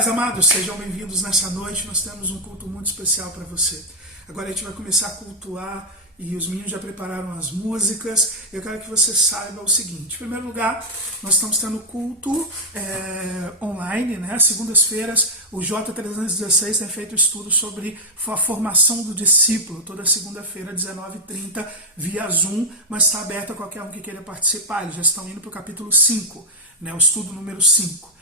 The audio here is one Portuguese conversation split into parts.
Pais amados, sejam bem-vindos nessa noite. Nós temos um culto muito especial para você. Agora a gente vai começar a cultuar e os meninos já prepararam as músicas. Eu quero que você saiba o seguinte: em primeiro lugar, nós estamos tendo culto online, né? Segundas-feiras, o J316 tem feito estudo sobre a formação do discípulo, toda segunda-feira, 19h30, via Zoom, mas está aberto a qualquer um que queira participar. Eles já estão indo para o capítulo 5, né? O estudo número 5.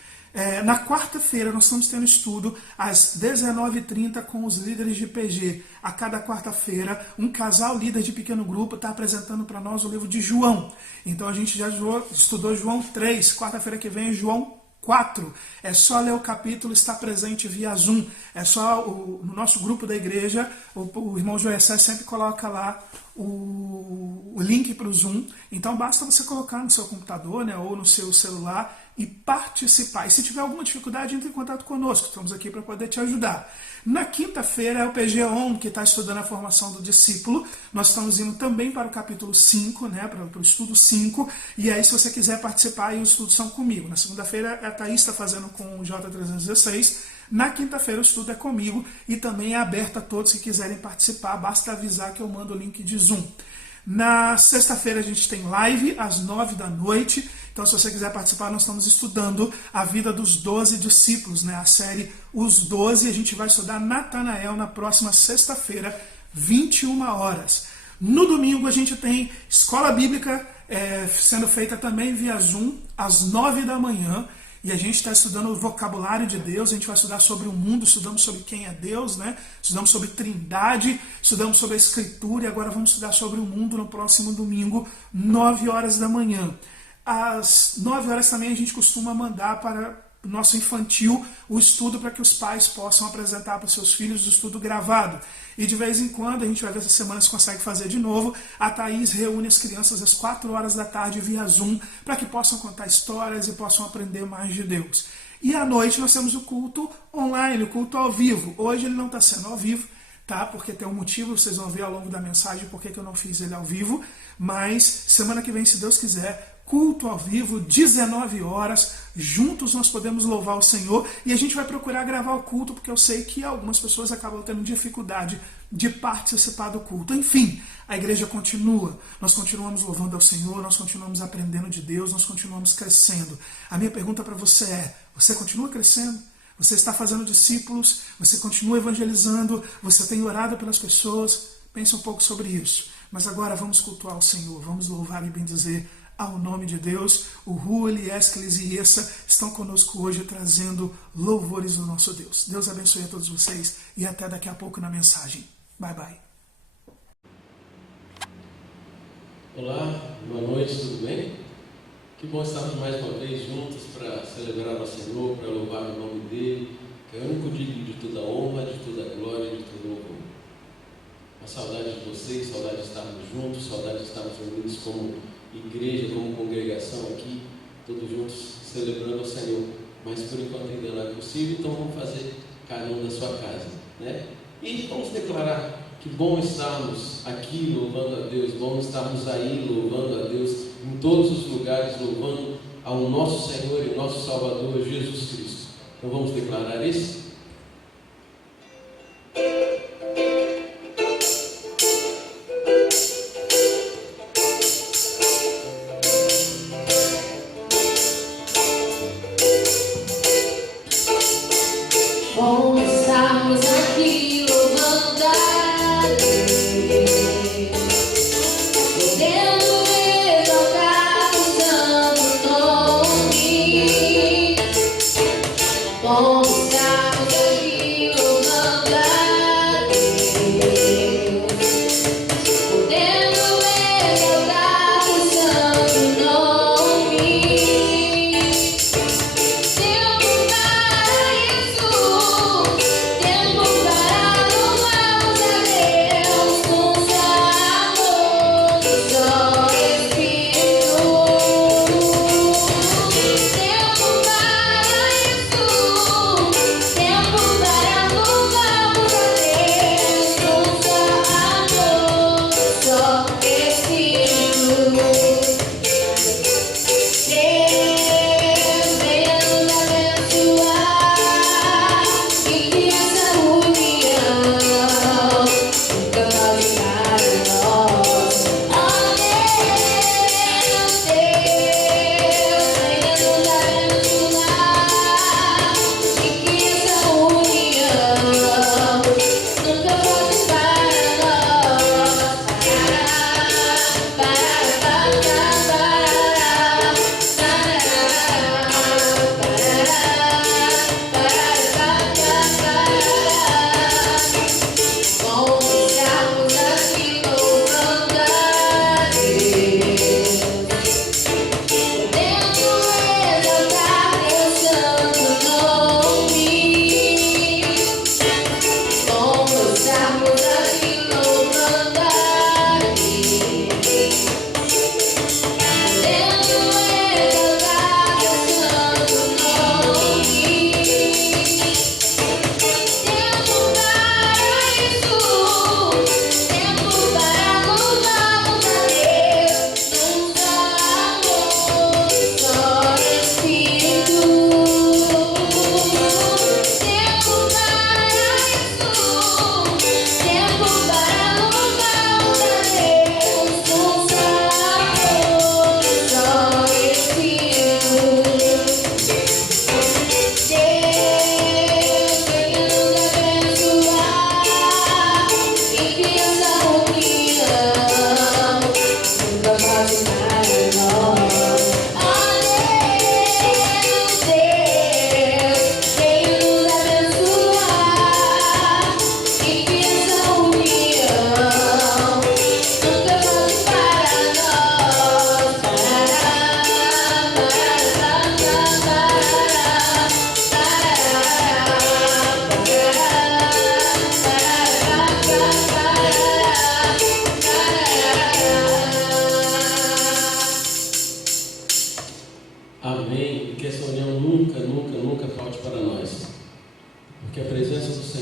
Na quarta-feira nós estamos tendo estudo às 19h30 com os líderes de PG. A cada quarta-feira, um casal líder de pequeno grupo está apresentando para nós o livro de João. Então a gente já estudou João 3, quarta-feira que vem é João 4. É só ler o capítulo, está presente via Zoom. É só no nosso grupo da igreja, o irmão Joessé sempre coloca lá o link para o Zoom. Então basta você colocar no seu computador, né, ou no seu celular e participar. E se tiver alguma dificuldade, entre em contato conosco. Estamos aqui para poder te ajudar. Na quinta-feira é o PG ON que está estudando a formação do discípulo. Nós estamos indo também para o capítulo 5, né, para o estudo 5. E aí, se você quiser participar, aí os estudos são comigo. Na segunda-feira, a Thaís está fazendo com o J316. Na quinta-feira, o estudo é comigo e também é aberto a todos que quiserem participar. Basta avisar que eu mando o link de Zoom. Na sexta-feira, a gente tem live às 9 da noite. Então, se você quiser participar, nós estamos estudando a vida dos 12 discípulos, né? A série Os 12. A gente vai estudar Natanael na próxima sexta-feira, 21 horas. No domingo, a gente tem escola bíblica sendo feita também via Zoom, às 9 da manhã. E a gente está estudando o vocabulário de Deus. A gente vai estudar sobre o mundo, estudamos sobre quem é Deus, né? Estudamos sobre Trindade, estudamos sobre a Escritura. E agora vamos estudar sobre o mundo no próximo domingo, 9 horas da manhã. Às 9 horas também a gente costuma mandar para o nosso infantil o estudo para que os pais possam apresentar para os seus filhos o estudo gravado. E de vez em quando, a gente vai ver essa semana se consegue fazer de novo, a Thaís reúne as crianças às 4 horas da tarde via Zoom para que possam contar histórias e possam aprender mais de Deus. E à noite nós temos o culto online, o culto ao vivo. Hoje ele não está sendo ao vivo, tá? Porque tem um motivo, vocês vão ver ao longo da mensagem porque que eu não fiz ele ao vivo. Mas semana que vem, se Deus quiser, culto ao vivo, 19 horas, juntos nós podemos louvar o Senhor. E a gente vai procurar gravar o culto, porque eu sei que algumas pessoas acabam tendo dificuldade de participar do culto. Enfim, a igreja continua, nós continuamos louvando ao Senhor, nós continuamos aprendendo de Deus, nós continuamos crescendo. A minha pergunta para você é: você continua crescendo? Você está fazendo discípulos? Você continua evangelizando? Você tem orado pelas pessoas? Pense um pouco sobre isso. Mas agora vamos cultuar o Senhor, vamos louvar e bendizer ao nome de Deus. O Rui, Escles e Essa estão conosco hoje trazendo louvores do nosso Deus. Deus abençoe a todos vocês e até daqui a pouco na mensagem. Bye, bye. Olá, boa noite, tudo bem? Que bom estarmos mais uma vez juntos para celebrar o Senhor, para louvar o nome dEle, que é o único digno de toda honra, de toda glória e de todo louvor. A saudade de vocês, saudade de estarmos juntos, saudade de estarmos unidos como igreja, como congregação aqui, todos juntos celebrando o Senhor. Mas por enquanto ainda não é possível, então vamos fazer cada um da sua casa, né? E vamos declarar que bom estarmos aqui louvando a Deus, bom estarmos aí louvando a Deus, em todos os lugares louvando ao nosso Senhor e nosso Salvador Jesus Cristo. Então vamos declarar isso? Bom estarmos aqui louvando a Deus, podendo exaltar o santo nome. Bom estarmos aqui louvando a Deus, podendo exaltar o santo nome. Tempo para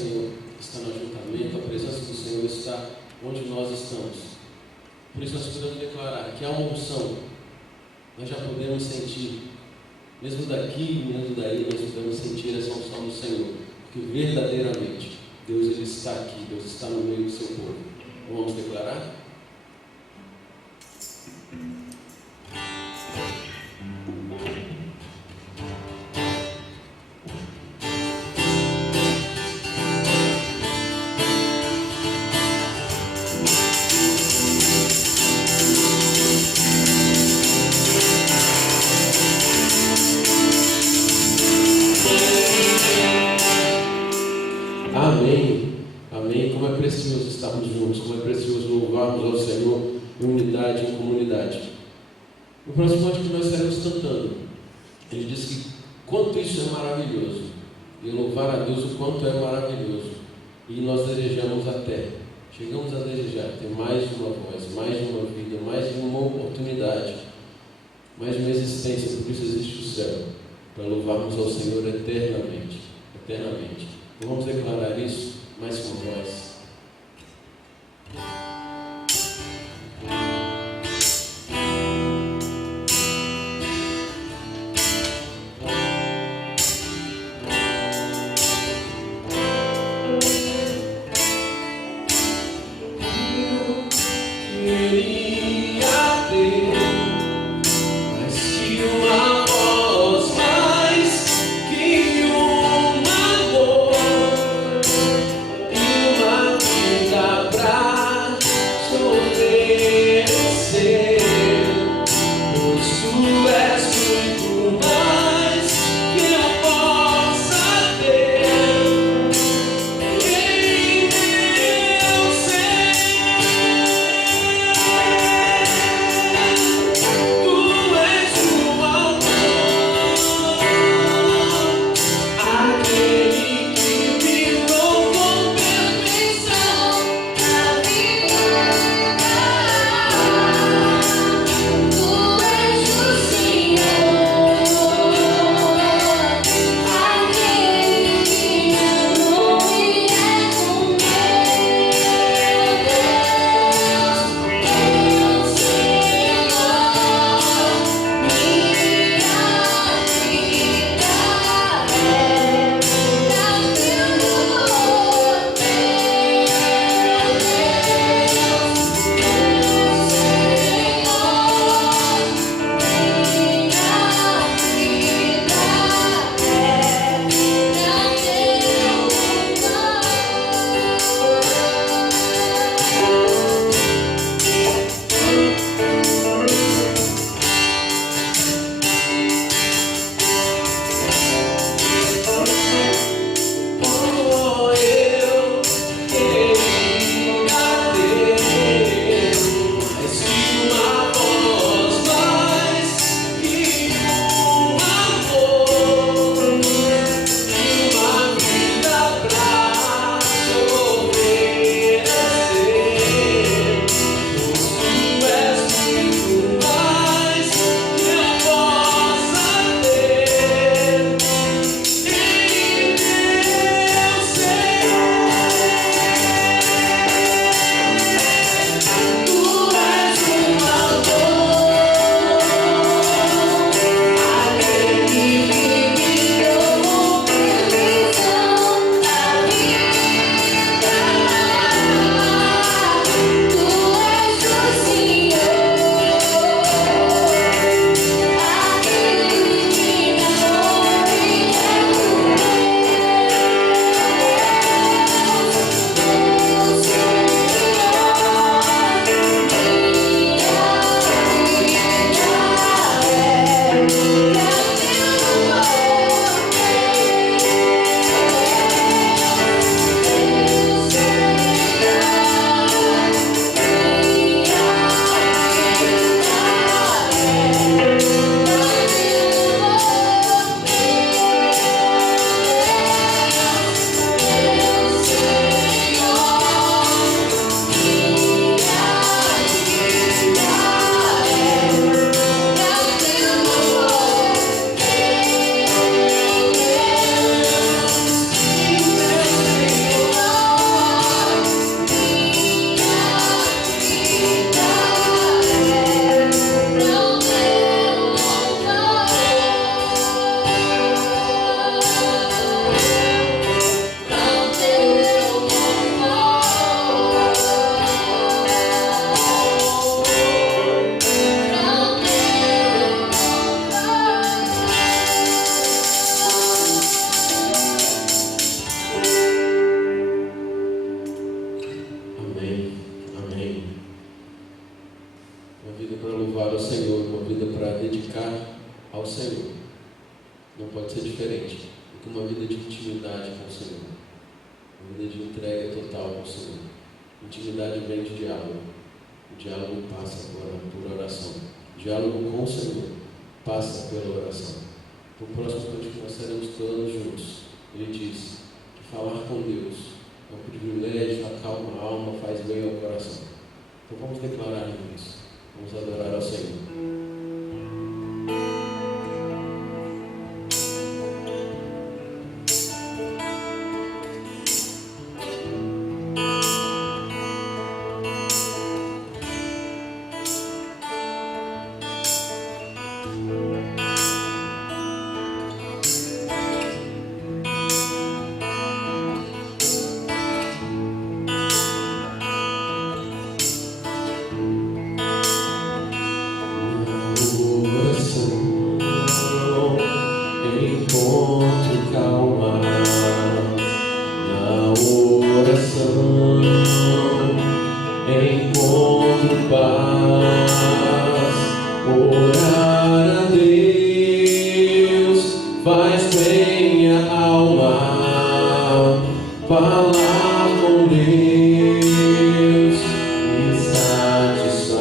Senhor está no ajuntamento, a presença do Senhor está onde nós estamos. Por isso nós podemos declarar que há uma unção, nós já podemos sentir, mesmo daqui, mesmo daí, nós podemos sentir essa unção do Senhor, porque verdadeiramente Deus ele está aqui, Deus está no meio do seu povo. Vamos declarar? Amém, amém. Como é precioso estarmos juntos, como é precioso louvarmos ao Senhor em unidade, em comunidade. No próximo ano que nós estaremos cantando, ele diz que quanto isso é maravilhoso, e louvar a Deus o quanto é maravilhoso, e nós desejamos até, chegamos a desejar ter mais de uma voz, mais de uma vida, mais de uma oportunidade, mais de uma existência, por isso existe o céu, para louvarmos ao Senhor eternamente, eternamente. Então vamos declarar isso mais com voz. ao Senhor. Não pode ser diferente do que uma vida de intimidade com o Senhor. Uma vida de entrega total com o Senhor. Intimidade vem de diálogo. O diálogo passa por oração. O diálogo com o Senhor passa pela oração. No próximo canto nós estaremos todos juntos. Ele diz que falar com Deus é um privilégio, acalma a alma, faz bem ao coração. Então vamos declarar isso. Vamos adorar ao Senhor. Encontro calma na oração, encontro paz. Orar a Deus faz bem a alma. Falar com Deus me satisfaz.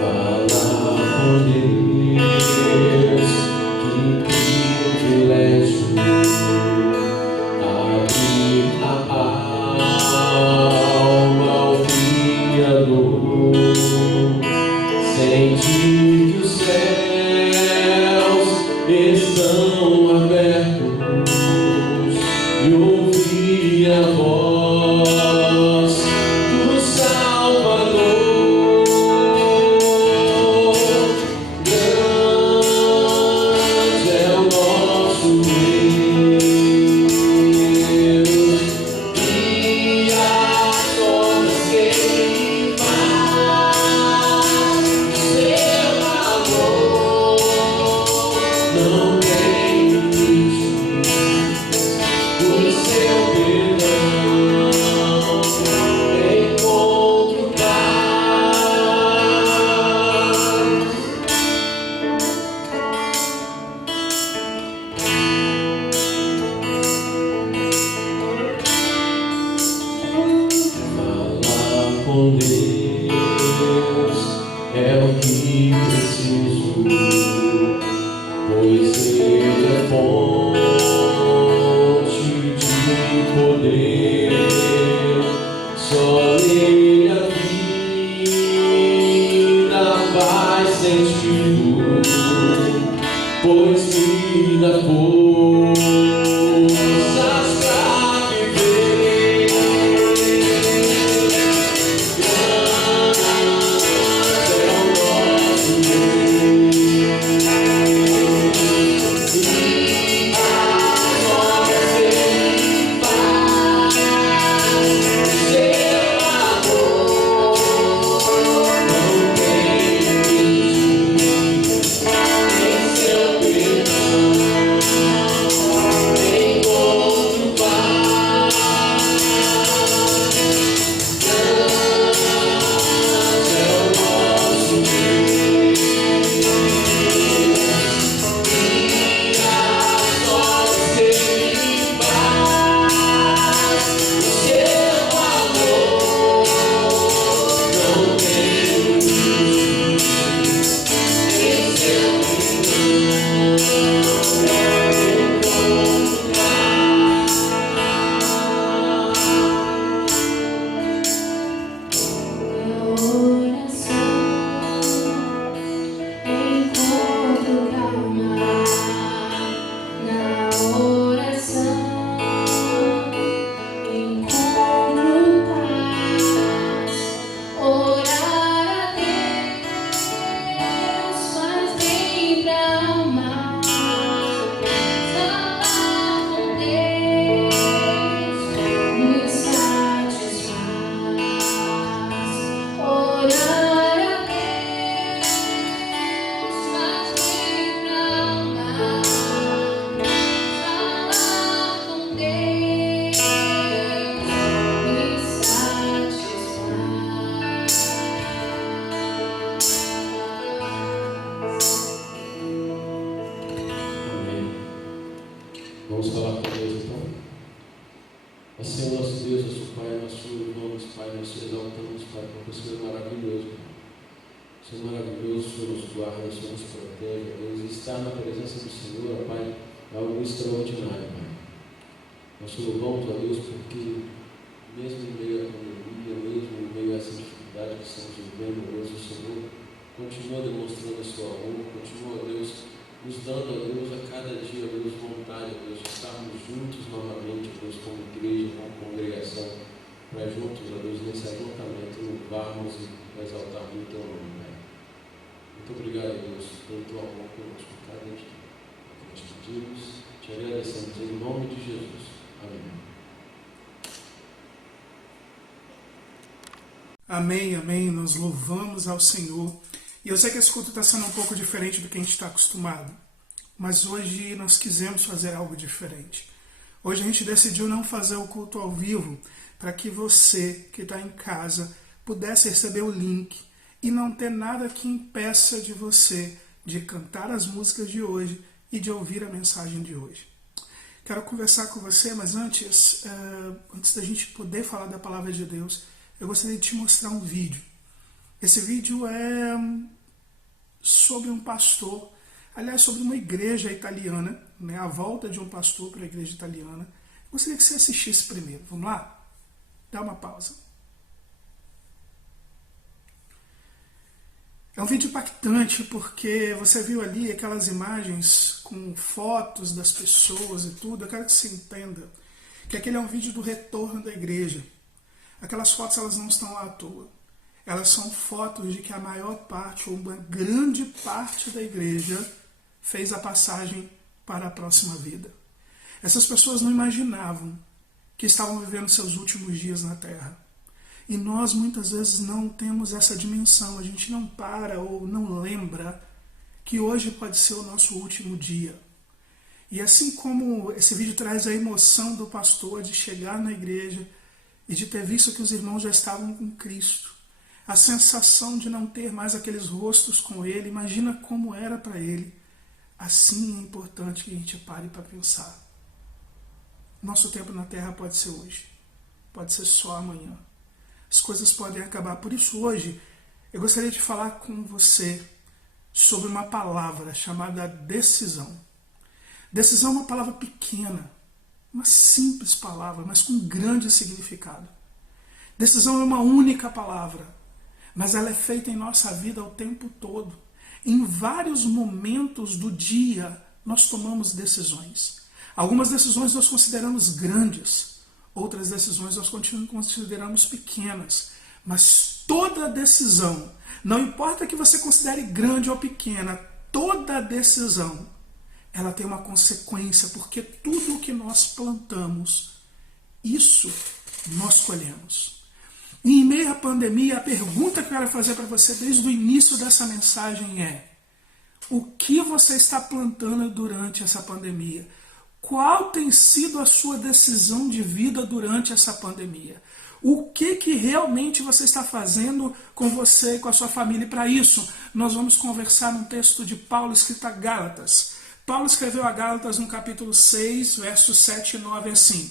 Falar com Deus, que privilégio. Abrir a alma ao Criador, sentir que os céus estão abertos e ouvir a voz do Salvador. Grande é o nosso Deus, e as obras que Ele faz, seu amor não tem limite. Por seu perdão encontro paz. Falar com Deus é o que preciso, pois Ele é fonte de poder. Só nele a vida faz sentido, pois me dá forças pra viver. Grande é o nosso Deus, e as obras que Ele faz, seu amor não tem limite. Em seu perdão Senhor nosso Deus, nosso Pai, nós te louvamos, Pai, nós te exaltamos, Pai, porque o Senhor é maravilhoso, Pai. O Senhor é maravilhoso, o Senhor nos guarda, o Senhor nos protege, Deus. E estar na presença do Senhor, Pai, é algo extraordinário, Pai. Nós te louvamos, ó Deus, porque mesmo em meio à pandemia, mesmo em meio a essa dificuldade que estamos vivendo, Deus, o Senhor continua demonstrando a sua honra, continua, ó Deus, nos dando, ó Deus, a cada dia, ó Deus, vontade, ó Deus, de estarmos juntos novamente, ó Deus, como igreja, como congregação, para juntos, ó Deus, nesse ajuntamento, louvarmos e exaltarmos o teu nome, Pai. Muito obrigado, Deus, pelo teu amor conosco cada dia. Nós pedimos, te agradecemos em nome de Jesus. Amém. Amém, amém. Nós louvamos ao Senhor. E eu sei que esse culto está sendo um pouco diferente do que a gente está acostumado, mas hoje nós quisemos fazer algo diferente. Hoje a gente decidiu não fazer o culto ao vivo para que você que está em casa pudesse receber o link e não ter nada que impeça de você de cantar as músicas de hoje e de ouvir a mensagem de hoje. Quero conversar com você, mas antes da gente poder falar da palavra de Deus, eu gostaria de te mostrar um vídeo. Esse vídeo é sobre um pastor, aliás, sobre uma igreja italiana, né, a volta de um pastor para a igreja italiana. Eu gostaria que você assistisse primeiro. Vamos lá? Dá uma pausa. É um vídeo impactante porque você viu ali aquelas imagens com fotos das pessoas e tudo. Eu quero que você entenda que aquele é um vídeo do retorno da igreja. Aquelas fotos, elas não estão lá à toa. Elas são fotos de que a maior parte ou uma grande parte da igreja fez a passagem para a próxima vida. Essas pessoas não imaginavam que estavam vivendo seus últimos dias na terra. E nós muitas vezes não temos essa dimensão, a gente não para ou não lembra que hoje pode ser o nosso último dia. E assim como esse vídeo traz a emoção do pastor de chegar na igreja e de ter visto que os irmãos já estavam com Cristo, a sensação de não ter mais aqueles rostos com ele, imagina como era para ele. Assim é importante que a gente pare para pensar. Nosso tempo na terra pode ser hoje, pode ser só amanhã. As coisas podem acabar. Por isso hoje eu gostaria de falar com você sobre uma palavra chamada decisão. Decisão é uma palavra pequena, uma simples palavra, mas com grande significado. Decisão é uma única palavra, mas ela é feita em nossa vida o tempo todo. Em vários momentos do dia nós tomamos decisões. Algumas decisões nós consideramos grandes, outras decisões nós consideramos pequenas, mas toda decisão, não importa que você considere grande ou pequena, toda decisão, ela tem uma consequência, porque tudo o que nós plantamos, isso nós colhemos. E em meio à pandemia, a pergunta que eu quero fazer para você desde o início dessa mensagem é: o que você está plantando durante essa pandemia? Qual tem sido a sua decisão de vida durante essa pandemia? O que realmente você está fazendo com você e com a sua família? E para isso, nós vamos conversar num texto de Paulo escrito a Gálatas. Paulo escreveu a Gálatas no capítulo 6, versos 7 e 9 assim: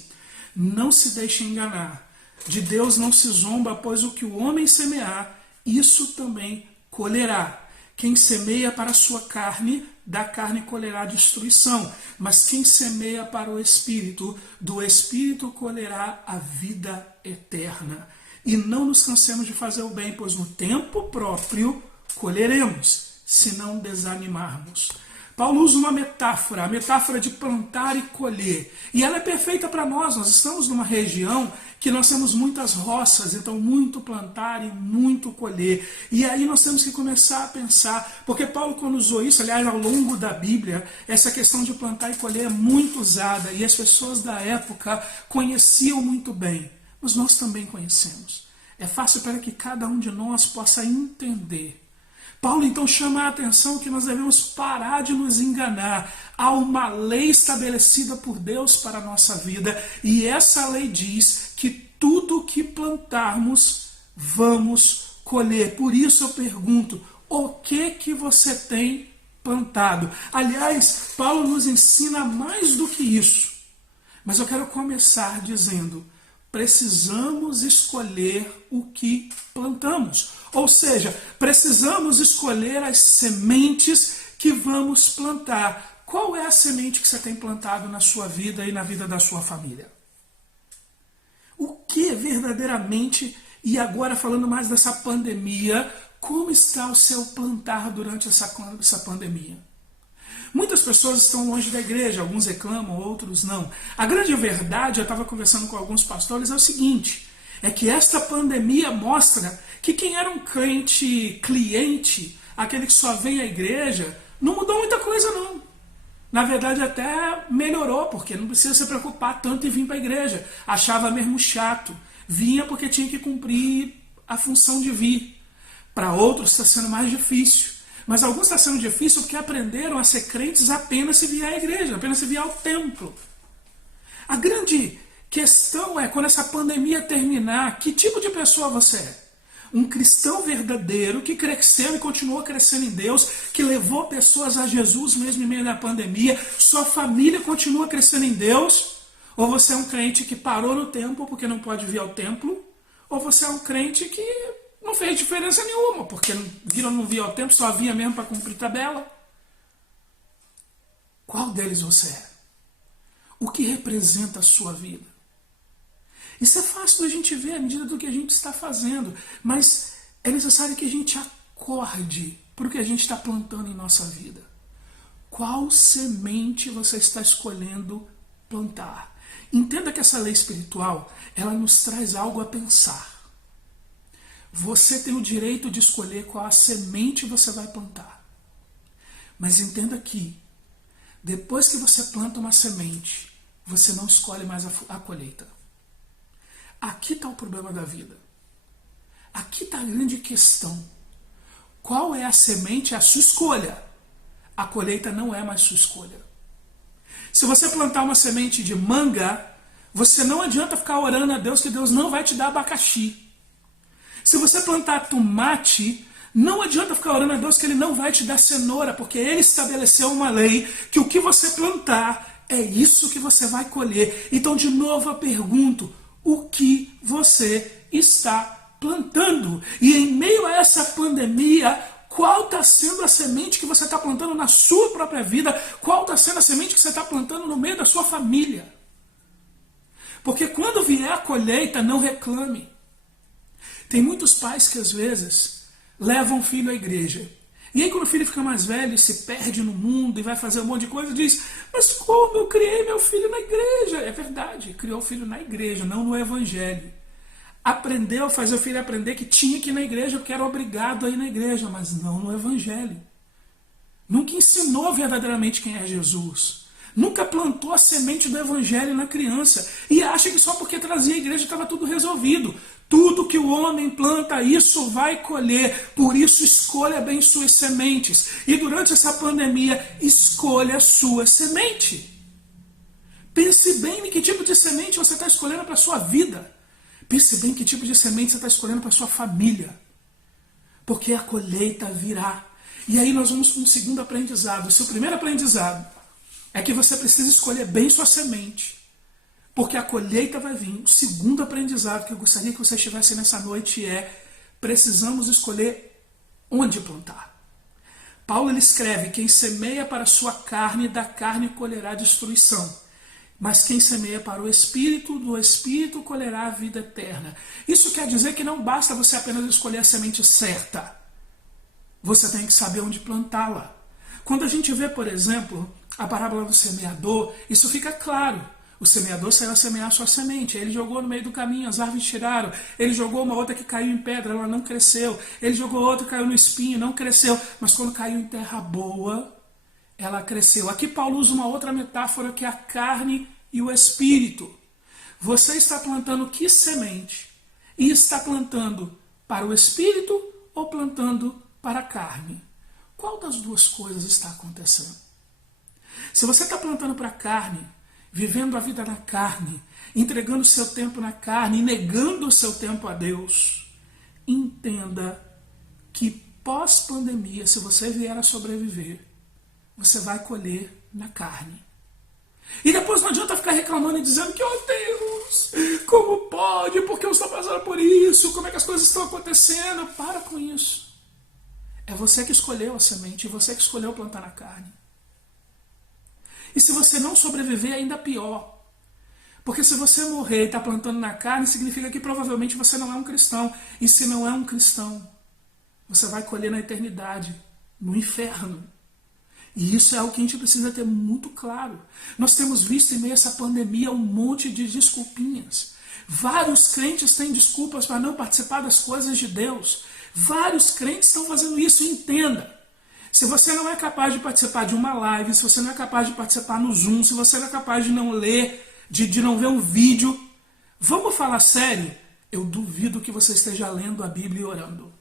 não se deixe enganar, de Deus não se zomba, pois o que o homem semear, isso também colherá. Quem semeia para a sua carne, da carne colherá destruição, mas quem semeia para o Espírito, do Espírito colherá a vida eterna. E não nos cansemos de fazer o bem, pois no tempo próprio colheremos, se não desanimarmos. Paulo usa uma metáfora, a metáfora de plantar e colher. E ela é perfeita para nós. Nós estamos numa região que nós temos muitas roças, então muito plantar e muito colher. E aí nós temos que começar a pensar, porque Paulo quando usou isso, aliás, ao longo da Bíblia, essa questão de plantar e colher é muito usada, e as pessoas da época conheciam muito bem, mas nós também conhecemos. É fácil para que cada um de nós possa entender. Paulo então chama a atenção que nós devemos parar de nos enganar. Há uma lei estabelecida por Deus para a nossa vida, e essa lei diz que tudo que plantarmos, vamos colher. Por isso eu pergunto, o que você tem plantado? Aliás, Paulo nos ensina mais do que isso. Mas eu quero começar dizendo, precisamos escolher o que plantamos. Ou seja, precisamos escolher as sementes que vamos plantar. Qual é a semente que você tem plantado na sua vida e na vida da sua família? O que verdadeiramente, e agora falando mais dessa pandemia, como está o seu plantar durante essa pandemia? Muitas pessoas estão longe da igreja, alguns reclamam, outros não. A grande verdade, eu estava conversando com alguns pastores, é o seguinte, é que esta pandemia mostra que quem era um crente cliente, aquele que só vem à igreja, não mudou muita coisa não. Na verdade até melhorou, porque não precisa se preocupar tanto em vir para a igreja. Achava mesmo chato. Vinha porque tinha que cumprir a função de vir. Para outros está sendo mais difícil. Mas alguns está sendo difícil porque aprenderam a ser crentes apenas se vier à igreja, apenas se vier ao templo. A grande questão é, quando essa pandemia terminar, que tipo de pessoa você é? Um cristão verdadeiro que cresceu e continua crescendo em Deus, que levou pessoas a Jesus mesmo em meio da pandemia, sua família continua crescendo em Deus? Ou você é um crente que parou no tempo porque não pode vir ao templo? Ou você é um crente que não fez diferença nenhuma, porque não via ao templo, só vinha mesmo para cumprir tabela? Qual deles você é? O que representa a sua vida? Isso é fácil da gente ver à medida do que a gente está fazendo, mas é necessário que a gente acorde para o que a gente está plantando em nossa vida. Qual semente você está escolhendo plantar? Entenda que essa lei espiritual, ela nos traz algo a pensar. Você tem o direito de escolher qual a semente você vai plantar. Mas entenda que, depois que você planta uma semente, você não escolhe mais a colheita. Aqui está o problema da vida. Aqui está a grande questão. Qual é a semente? É a sua escolha. A colheita não é mais sua escolha. Se você plantar uma semente de manga, você não adianta ficar orando a Deus que Deus não vai te dar abacaxi. Se você plantar tomate, não adianta ficar orando a Deus que Ele não vai te dar cenoura, porque Ele estabeleceu uma lei que o que você plantar é isso que você vai colher. Então, de novo, eu pergunto, o que você está plantando? E em meio a essa pandemia, qual está sendo a semente que você está plantando na sua própria vida? Qual está sendo a semente que você está plantando no meio da sua família? Porque quando vier a colheita, não reclame. Tem muitos pais que às vezes levam o filho à igreja. E aí quando o filho fica mais velho e se perde no mundo e vai fazer um monte de coisa, diz, mas como eu criei meu filho na igreja? É verdade, criou o filho na igreja, não no evangelho. Aprendeu a fazer o filho aprender que tinha que ir na igreja porque era obrigado a ir na igreja, mas não no evangelho. Nunca ensinou verdadeiramente quem é Jesus. Nunca plantou a semente do evangelho na criança. E acha que só porque trazia a igreja estava tudo resolvido. Tudo que o homem planta, isso vai colher. Por isso, escolha bem suas sementes. E durante essa pandemia, escolha a sua semente. Pense bem em que tipo de semente você está escolhendo para a sua vida. Pense bem em que tipo de semente você está escolhendo para a sua família. Porque a colheita virá. E aí nós vamos para um segundo aprendizado. O seu primeiro aprendizado é que você precisa escolher bem sua semente. Porque a colheita vai vir. O segundo aprendizado que eu gostaria que você estivesse nessa noite é: precisamos escolher onde plantar. Paulo ele escreve: quem semeia para a sua carne, da carne colherá destruição. Mas quem semeia para o Espírito, do Espírito colherá a vida eterna. Isso quer dizer que não basta você apenas escolher a semente certa. Você tem que saber onde plantá-la. Quando a gente vê, por exemplo, a parábola do semeador, isso fica claro. O semeador saiu a semear a sua semente, ele jogou no meio do caminho, as árvores tiraram, ele jogou uma outra que caiu em pedra, ela não cresceu, ele jogou outra que caiu no espinho, não cresceu, mas quando caiu em terra boa, ela cresceu. Aqui Paulo usa uma outra metáfora que é a carne e o espírito. Você está plantando que semente? E está plantando para o espírito ou plantando para a carne? Qual das duas coisas está acontecendo? Se você está plantando para a carne, vivendo a vida na carne, entregando o seu tempo na carne e negando o seu tempo a Deus, entenda que pós-pandemia, se você vier a sobreviver, você vai colher na carne. E depois não adianta ficar reclamando e dizendo que, oh Deus, como pode? pode? Por que eu estou passando por isso? Como é que as coisas estão acontecendo? Para com isso. É você que escolheu a semente, você que escolheu plantar na carne. E se você não sobreviver, ainda pior. Porque se você morrer e está plantando na carne, significa que provavelmente você não é um cristão. E se não é um cristão, você vai colher na eternidade, no inferno. E isso é o que a gente precisa ter muito claro. Nós temos visto em meio a essa pandemia um monte de desculpinhas. Vários crentes têm desculpas para não participar das coisas de Deus. Vários crentes estão fazendo isso, e entenda. Se você não é capaz de participar de uma live, se você não é capaz de participar no Zoom, se você não é capaz de não ler, de não ver um vídeo, vamos falar sério? Eu duvido que você esteja lendo a Bíblia e orando.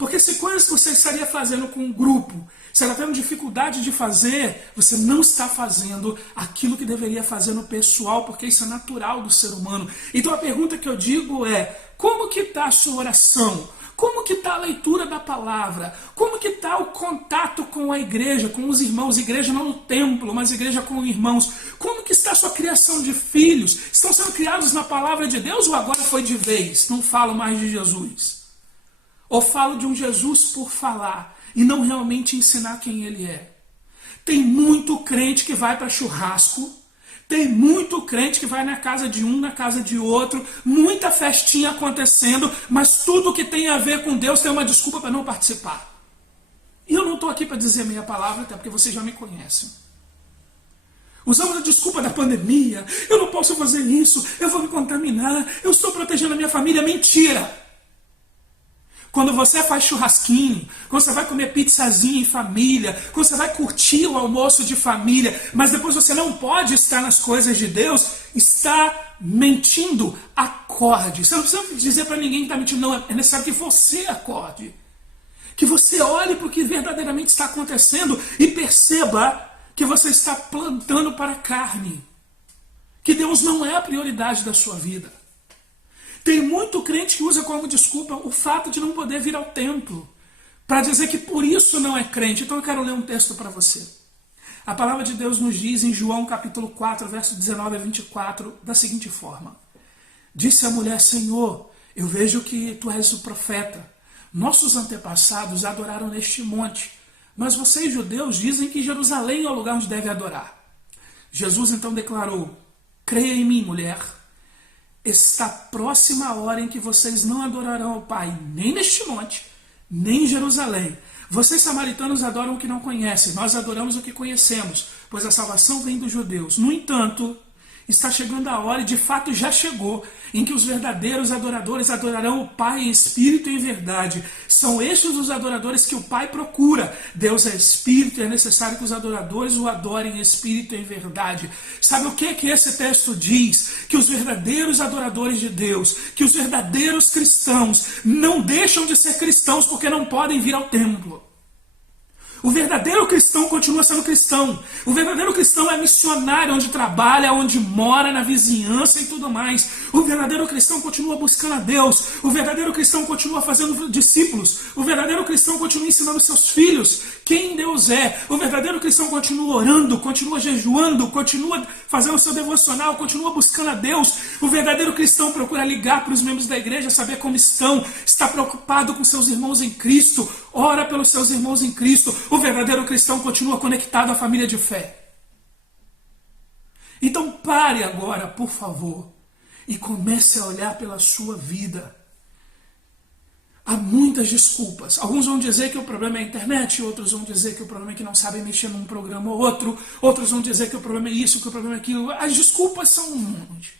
Porque se coisas que você estaria fazendo com um grupo, você está tendo dificuldade de fazer, você não está fazendo aquilo que deveria fazer no pessoal, porque isso é natural do ser humano. Então a pergunta que eu digo é, como que está a sua oração? Como que está a leitura da palavra? Como que está o contato com a igreja, com os irmãos? Igreja não no templo, mas igreja com irmãos. Como que está a sua criação de filhos? Estão sendo criados na palavra de Deus ou agora foi de vez? Não falo mais de Jesus. Ou falo de um Jesus por falar e não realmente ensinar quem ele é. Tem muito crente que vai para churrasco, tem muito crente que vai na casa de um, na casa de outro, muita festinha acontecendo, mas tudo que tem a ver com Deus tem uma desculpa para não participar. E eu não estou aqui para dizer meia palavra, até porque vocês já me conhecem. Usamos a desculpa da pandemia, eu não posso fazer isso, eu vou me contaminar, eu estou protegendo a minha família. Mentira! Quando você faz churrasquinho, quando você vai comer pizzazinha em família, quando você vai curtir o almoço de família, mas depois você não pode estar nas coisas de Deus, está mentindo. Acorde. Você não precisa dizer para ninguém que está mentindo, não. É necessário que você acorde. Que você olhe para o que verdadeiramente está acontecendo e perceba que você está plantando para a carne. Que Deus não é a prioridade da sua vida. Tem muito crente que usa como desculpa o fato de não poder vir ao templo, para dizer que por isso não é crente. Então eu quero ler um texto para você. A palavra de Deus nos diz em João capítulo 4, verso 19 a 24, da seguinte forma. Disse a mulher, Senhor, eu vejo que tu és o profeta. Nossos antepassados adoraram neste monte, mas vocês judeus dizem que Jerusalém é o lugar onde deve adorar. Jesus então declarou, creia em mim, mulher. Está próxima a hora em que vocês não adorarão ao Pai, nem neste monte, nem em Jerusalém. Vocês samaritanos adoram o que não conhecem, nós adoramos o que conhecemos, pois a salvação vem dos judeus. No entanto, está chegando a hora, e de fato já chegou, em que os verdadeiros adoradores adorarão o Pai em espírito e em verdade. São estes os adoradores que o Pai procura. Deus é espírito e é necessário que os adoradores o adorem em espírito e em verdade. Sabe o que esse texto diz? Que os verdadeiros adoradores de Deus, que os verdadeiros cristãos não deixam de ser cristãos porque não podem vir ao templo. O verdadeiro cristão continua sendo cristão. O verdadeiro cristão é missionário, onde trabalha, onde mora, na vizinhança e tudo mais. O verdadeiro cristão continua buscando a Deus. O verdadeiro cristão continua fazendo discípulos. O verdadeiro cristão continua ensinando seus filhos quem Deus é. O verdadeiro cristão continua orando, continua jejuando, continua fazendo o seu devocional, continua buscando a Deus. O verdadeiro cristão procura ligar para os membros da igreja, saber como estão, está preocupado com seus irmãos em Cristo, ora pelos seus irmãos em Cristo. O verdadeiro cristão continua conectado à família de fé. Então pare agora, por favor, e comece a olhar pela sua vida. Há muitas desculpas. Alguns vão dizer que o problema é a internet, outros vão dizer que o problema é que não sabem mexer num programa ou outro, outros vão dizer que o problema é isso, que o problema é aquilo. As desculpas são um monte.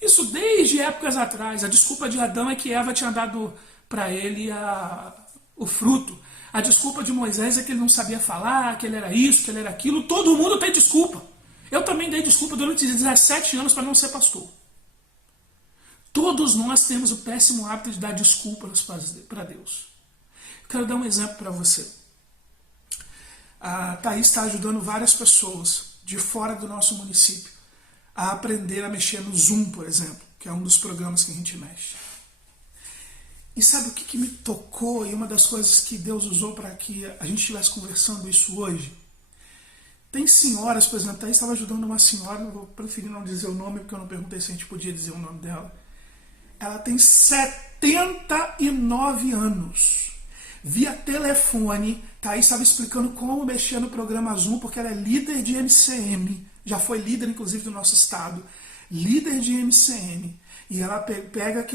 Isso desde épocas atrás. A desculpa de Adão é que Eva tinha dado para ele o fruto. A desculpa de Moisés é que ele não sabia falar, que ele era isso, que ele era aquilo. Todo mundo tem desculpa. Eu também dei desculpa durante 17 anos para não ser pastor. Todos nós temos o péssimo hábito de dar desculpas para Deus. Eu quero dar um exemplo para você. A Thaís está ajudando várias pessoas de fora do nosso município a aprender a mexer no Zoom, por exemplo, que é um dos programas que a gente mexe. E sabe o que me tocou e uma das coisas que Deus usou para que a gente estivesse conversando isso hoje? Tem senhoras, por exemplo, Thaís estava ajudando uma senhora, eu vou preferir não dizer o nome, porque eu não perguntei se a gente podia dizer o nome dela. Ela tem 79 anos. Via telefone, Thaís estava explicando como mexer no programa Zoom, porque ela é líder de MCM, já foi líder, inclusive, do nosso estado, líder de MCM. E ela pega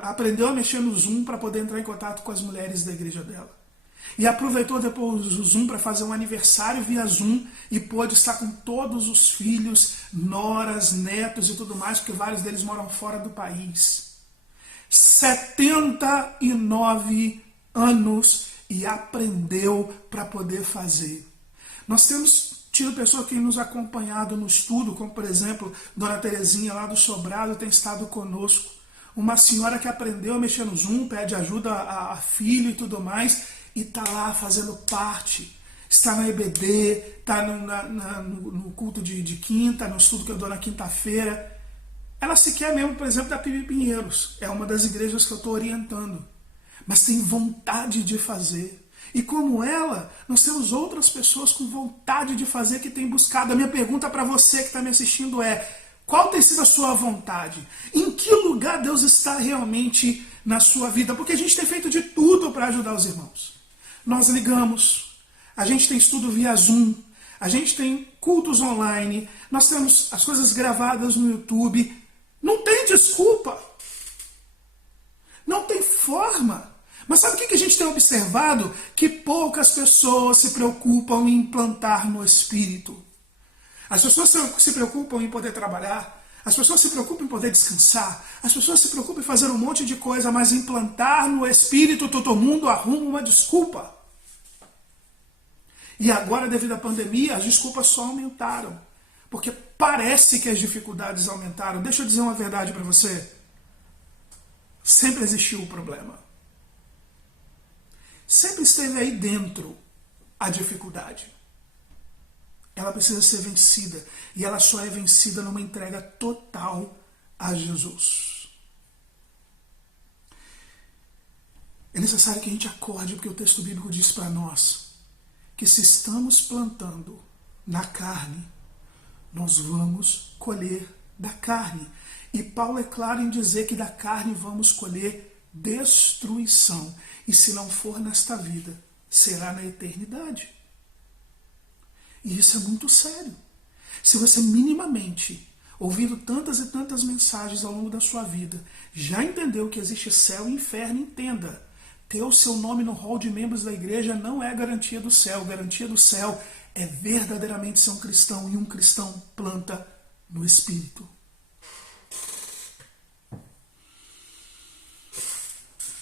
aprendeu a mexer no Zoom para poder entrar em contato com as mulheres da igreja dela. E aproveitou depois o Zoom para fazer um aniversário via Zoom e pôde estar com todos os filhos, noras, netos e tudo mais, porque vários deles moram fora do país. 79 anos e aprendeu para poder fazer. Nós temos tido pessoas que têm nos acompanhado no estudo, como por exemplo, Dona Terezinha lá do Sobrado tem estado conosco. Uma senhora que aprendeu a mexer no Zoom, pede ajuda a filho e tudo mais, e está lá fazendo parte. Está na EBD, está no culto de quinta, no estudo que eu dou na quinta-feira. Ela sequer mesmo, por exemplo, da Pibi Pinheiros. É uma das igrejas que eu estou orientando. Mas tem vontade de fazer. E como ela, nós temos outras pessoas com vontade de fazer que têm buscado. A minha pergunta para você que está me assistindo é: qual tem sido a sua vontade? Em que lugar Deus está realmente na sua vida? Porque a gente tem feito de tudo para ajudar os irmãos. Nós ligamos, a gente tem estudo via Zoom, a gente tem cultos online, nós temos as coisas gravadas no YouTube. Não tem desculpa. Não tem forma. Mas sabe o que a gente tem observado? Que poucas pessoas se preocupam em implantar no Espírito. As pessoas se preocupam em poder trabalhar, as pessoas se preocupam em poder descansar, as pessoas se preocupam em fazer um monte de coisa, mas implantar no Espírito todo mundo arruma uma desculpa. E agora, devido à pandemia, as desculpas só aumentaram. Porque parece que as dificuldades aumentaram. Deixa eu dizer uma verdade para você. Sempre existiu o problema. Sempre esteve aí dentro a dificuldade. Ela precisa ser vencida. E ela só é vencida numa entrega total a Jesus. É necessário que a gente acorde, porque o texto bíblico diz para nós que se estamos plantando na carne, nós vamos colher da carne. E Paulo é claro em dizer que da carne vamos colher destruição. E se não for nesta vida, será na eternidade. E isso é muito sério. Se você minimamente, ouvindo tantas e tantas mensagens ao longo da sua vida, já entendeu que existe céu e inferno, entenda. Ter o seu nome no hall de membros da igreja não é garantia do céu. Garantia do céu é verdadeiramente ser um cristão, e um cristão planta no Espírito.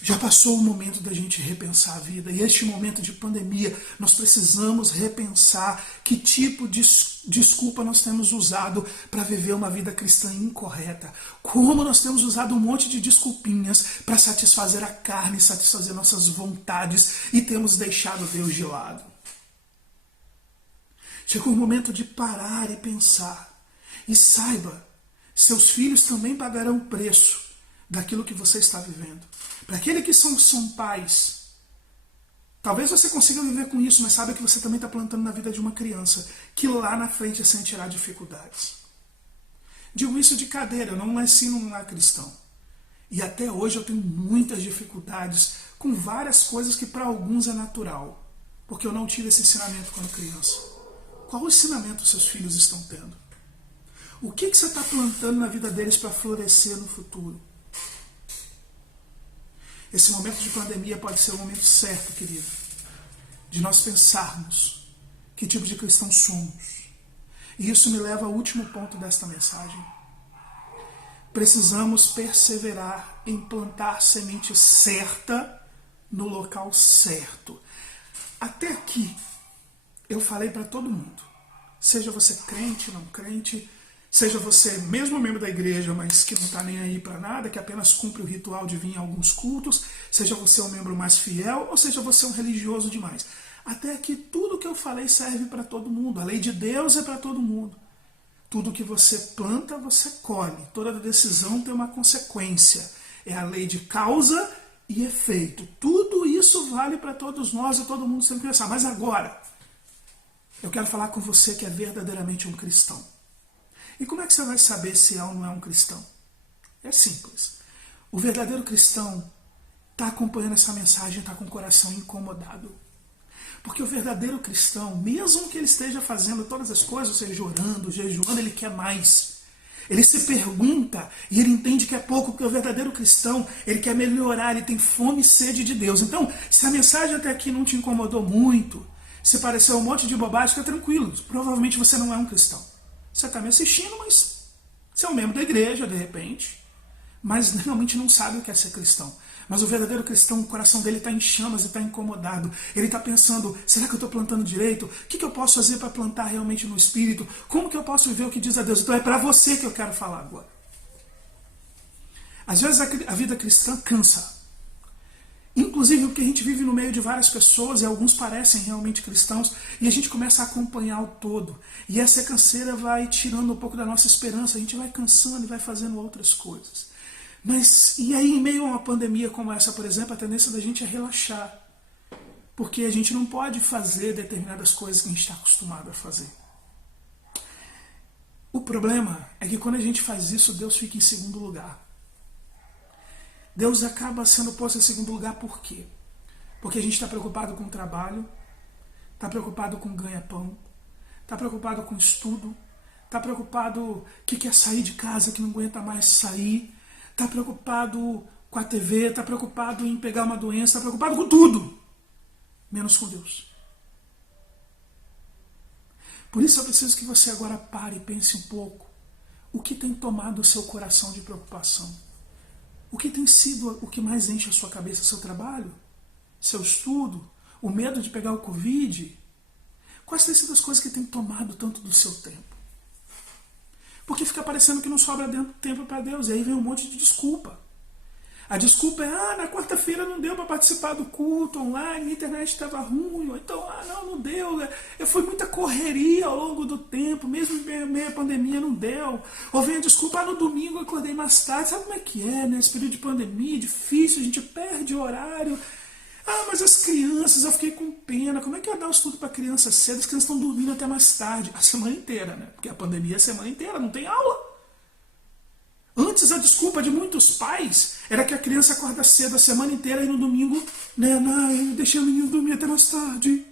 Já passou o momento da gente repensar a vida, e este momento de pandemia nós precisamos repensar que tipo de desculpa nós temos usado para viver uma vida cristã incorreta. Como nós temos usado um monte de desculpinhas para satisfazer a carne, satisfazer nossas vontades, e temos deixado Deus de lado. Chegou o momento de parar e pensar. E saiba, seus filhos também pagarão o preço daquilo que você está vivendo. Para aqueles que são pais, talvez você consiga viver com isso, mas saiba que você também está plantando na vida de uma criança, que lá na frente sentirá dificuldades. Digo isso de cadeira, eu não nasci num lar cristão. E até hoje eu tenho muitas dificuldades com várias coisas que para alguns é natural, porque eu não tive esse ensinamento quando criança. Qual ensinamento seus filhos estão tendo? O que você está plantando na vida deles para florescer no futuro? Esse momento de pandemia pode ser o momento certo, querido, de nós pensarmos que tipo de cristão somos. E isso me leva ao último ponto desta mensagem. Precisamos perseverar em plantar a semente certa no local certo. Até aqui, eu falei para todo mundo. Seja você crente, não crente, seja você mesmo membro da igreja, mas que não está nem aí para nada, que apenas cumpre o ritual de vir a alguns cultos, seja você um membro mais fiel, ou seja você um religioso demais. Até aqui tudo que eu falei serve para todo mundo. A lei de Deus é para todo mundo. Tudo que você planta, você colhe. Toda decisão tem uma consequência. É a lei de causa e efeito. Tudo isso vale para todos nós e todo mundo sempre pensar. Mas agora, eu quero falar com você que é verdadeiramente um cristão. E como é que você vai saber se é ou não é um cristão? É simples. O verdadeiro cristão está acompanhando essa mensagem, está com o coração incomodado. Porque o verdadeiro cristão, mesmo que ele esteja fazendo todas as coisas, ou seja, orando, jejuando, ele quer mais. Ele se pergunta e ele entende que é pouco, porque o verdadeiro cristão, ele quer melhorar, ele tem fome e sede de Deus. Então, se a mensagem até aqui não te incomodou muito, se pareceu um monte de bobagem, fica tranquilo. Provavelmente você não é um cristão. Você está me assistindo, mas você é um membro da igreja, de repente, mas realmente não sabe o que é ser cristão. Mas o verdadeiro cristão, o coração dele está em chamas e está incomodado. Ele está pensando, será que eu estou plantando direito? O que eu posso fazer para plantar realmente no Espírito? Como que eu posso viver o que diz a Deus? Então é para você que eu quero falar agora. Às vezes a vida cristã cansa. Inclusive porque a gente vive no meio de várias pessoas e alguns parecem realmente cristãos e a gente começa a acompanhar o todo. E essa canseira vai tirando um pouco da nossa esperança, a gente vai cansando e vai fazendo outras coisas. Mas, e aí, em meio a uma pandemia como essa, por exemplo, a tendência da gente é relaxar. Porque a gente não pode fazer determinadas coisas que a gente está acostumado a fazer. O problema é que quando a gente faz isso, Deus fica em segundo lugar. Deus acaba sendo posto em segundo lugar por quê? Porque a gente está preocupado com o trabalho, está preocupado com ganha-pão, está preocupado com estudo, está preocupado que quer sair de casa, que não aguenta mais sair, está preocupado com a TV, está preocupado em pegar uma doença, está preocupado com tudo, menos com Deus. Por isso eu preciso que você agora pare e pense um pouco. O que tem tomado o seu coração de preocupação? O que tem sido o que mais enche a sua cabeça? Seu trabalho? Seu estudo? O medo de pegar o Covid? Quais têm sido as coisas que têm tomado tanto do seu tempo? Porque fica parecendo que não sobra tempo para Deus. E aí vem um monte de desculpa. A desculpa é, na quarta-feira não deu para participar do culto online, a internet estava ruim, ou então, não deu. Foi muita correria ao longo do tempo, mesmo em meio à pandemia não deu. Ou vem a desculpa, no domingo eu acordei mais tarde. Sabe como é que é, né? Esse período de pandemia, difícil, a gente perde o horário. Mas as crianças, eu fiquei com pena. Como é que eu dar o estudo para criança cedo? As crianças estão dormindo até mais tarde, a semana inteira, né? Porque a pandemia é a semana inteira, não tem aula. Antes a desculpa de muitos pais era que a criança acorda cedo a semana inteira e no domingo, eu deixei o menino dormir até mais tarde.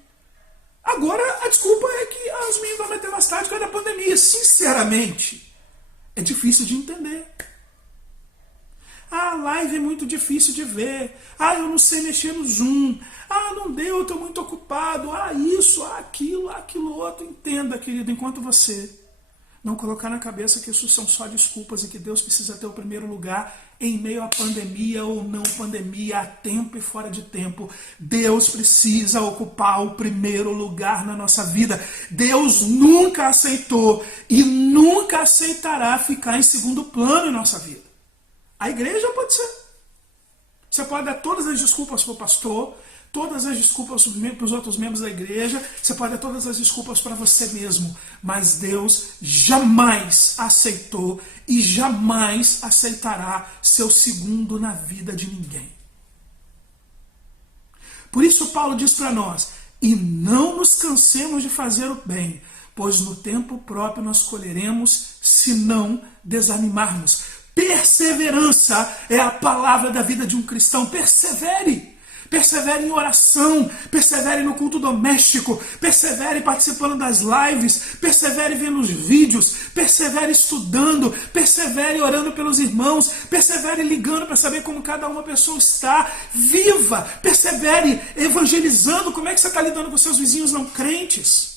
Agora a desculpa é que os meninos dormem até mais tarde por causa da pandemia. Sinceramente, é difícil de entender. A live é muito difícil de ver. Eu não sei mexer no Zoom. Não deu, eu estou muito ocupado. Isso, aquilo outro. Entenda, querido, enquanto você não colocar na cabeça que isso são só desculpas e que Deus precisa ter o primeiro lugar em meio à pandemia ou não pandemia, a tempo e fora de tempo. Deus precisa ocupar o primeiro lugar na nossa vida. Deus nunca aceitou e nunca aceitará ficar em segundo plano em nossa vida. A igreja pode ser. Você pode dar todas as desculpas para o pastor, todas as desculpas para os outros membros da igreja, você pode dar todas as desculpas para você mesmo, mas Deus jamais aceitou e jamais aceitará seu segundo na vida de ninguém. Por isso Paulo diz para nós, e não nos cansemos de fazer o bem, pois no tempo próprio nós colheremos se não desanimarmos. Perseverança é a palavra da vida de um cristão. Persevere. Persevere em oração, persevere no culto doméstico, persevere participando das lives, persevere vendo os vídeos, persevere estudando, persevere orando pelos irmãos, persevere ligando para saber como cada uma pessoa está. Viva, persevere evangelizando. Como é que você está lidando com seus vizinhos não crentes?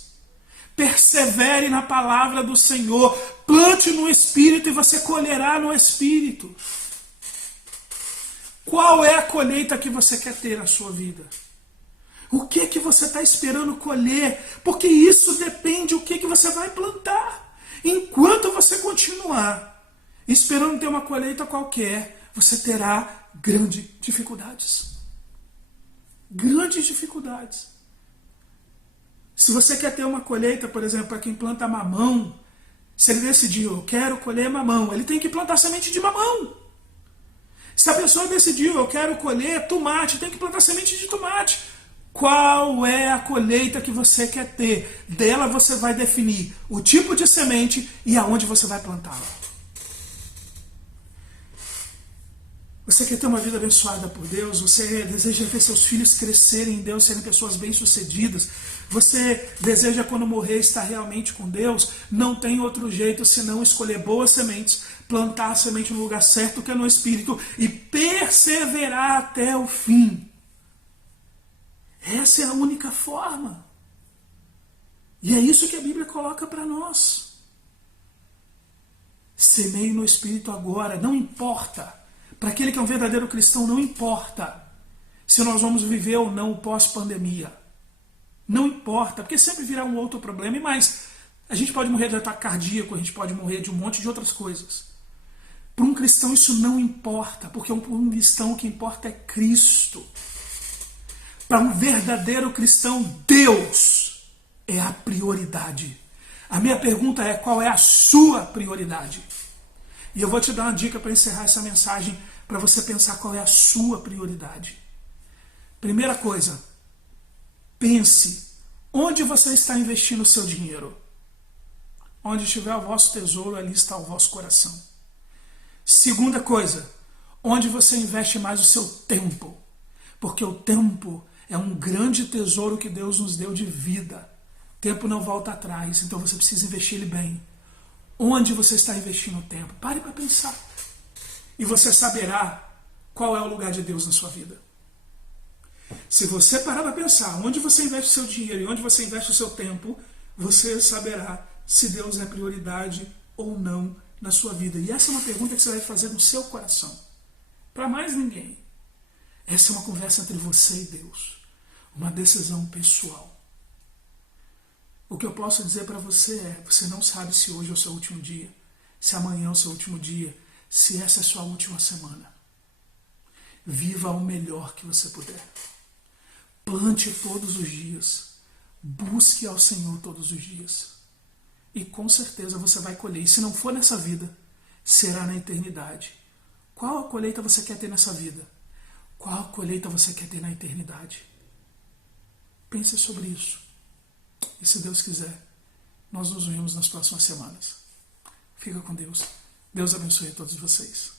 Persevere na palavra do Senhor, plante no Espírito e você colherá no Espírito. Qual é a colheita que você quer ter na sua vida? O que você está esperando colher? Porque isso depende do que você vai plantar. Enquanto você continuar esperando ter uma colheita qualquer, você terá grandes dificuldades. Grandes dificuldades. Se você quer ter uma colheita, por exemplo, para quem planta mamão, se ele decidiu, eu quero colher mamão, ele tem que plantar semente de mamão. Se a pessoa decidiu, eu quero colher tomate, tem que plantar semente de tomate. Qual é a colheita que você quer ter? Dela você vai definir o tipo de semente e aonde você vai plantá-la. Você quer ter uma vida abençoada por Deus? Você deseja ver seus filhos crescerem em Deus, serem pessoas bem-sucedidas? Você deseja, quando morrer, estar realmente com Deus? Não tem outro jeito senão escolher boas sementes, plantar a semente no lugar certo, que é no Espírito, e perseverar até o fim. Essa é a única forma. E é isso que a Bíblia coloca para nós. Semeie no Espírito agora, não importa. Para aquele que é um verdadeiro cristão, não importa se nós vamos viver ou não o pós-pandemia. Não importa, porque sempre virá um outro problema. E mais, a gente pode morrer de ataque cardíaco, a gente pode morrer de um monte de outras coisas. Para um cristão isso não importa, porque para um cristão o que importa é Cristo. Para um verdadeiro cristão, Deus é a prioridade. A minha pergunta é: qual é a sua prioridade? E eu vou te dar uma dica para encerrar essa mensagem, para você pensar qual é a sua prioridade. Primeira coisa, pense onde você está investindo o seu dinheiro. Onde estiver o vosso tesouro, ali está o vosso coração. Segunda coisa, onde você investe mais o seu tempo. Porque o tempo é um grande tesouro que Deus nos deu de vida. Tempo não volta atrás, então você precisa investir ele bem. Onde você está investindo o tempo? Pare para pensar. E você saberá qual é o lugar de Deus na sua vida. Se você parar para pensar onde você investe o seu dinheiro e onde você investe o seu tempo, você saberá se Deus é prioridade ou não na sua vida. E essa é uma pergunta que você vai fazer no seu coração. Para mais ninguém. Essa é uma conversa entre você e Deus. Uma decisão pessoal. O que eu posso dizer para você é: você não sabe se hoje é o seu último dia, se amanhã é o seu último dia, se essa é a sua última semana. Viva o melhor que você puder. Plante todos os dias. Busque ao Senhor todos os dias. E com certeza você vai colher. E se não for nessa vida, será na eternidade. Qual a colheita você quer ter nessa vida? Qual a colheita você quer ter na eternidade? Pense sobre isso. E se Deus quiser, nós nos vemos nas próximas semanas. Fica com Deus. Deus abençoe a todos vocês.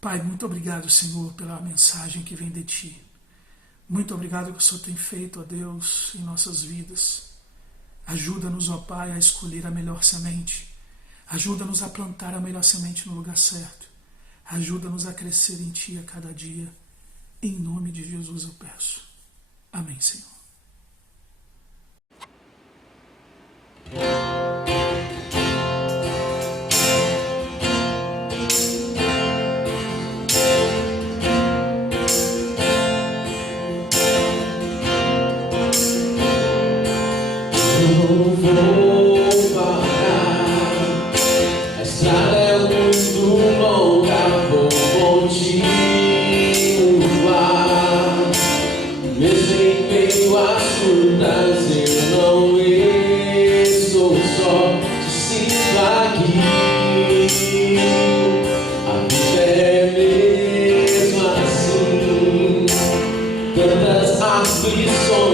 Pai, muito obrigado, Senhor, pela mensagem que vem de Ti. Muito obrigado que o Senhor tem feito, ó Deus, em nossas vidas. Ajuda-nos, ó Pai, a escolher a melhor semente. Ajuda-nos a plantar a melhor semente no lugar certo. Ajuda-nos a crescer em Ti a cada dia. Em nome de Jesus eu peço. Amém, Senhor. Não vou parar, a estrada é muito longa, vou continuar. Mesmo em meio às lutas, eu não estou só, te sinto aqui. A vida é mesmo assim, tantas aflições.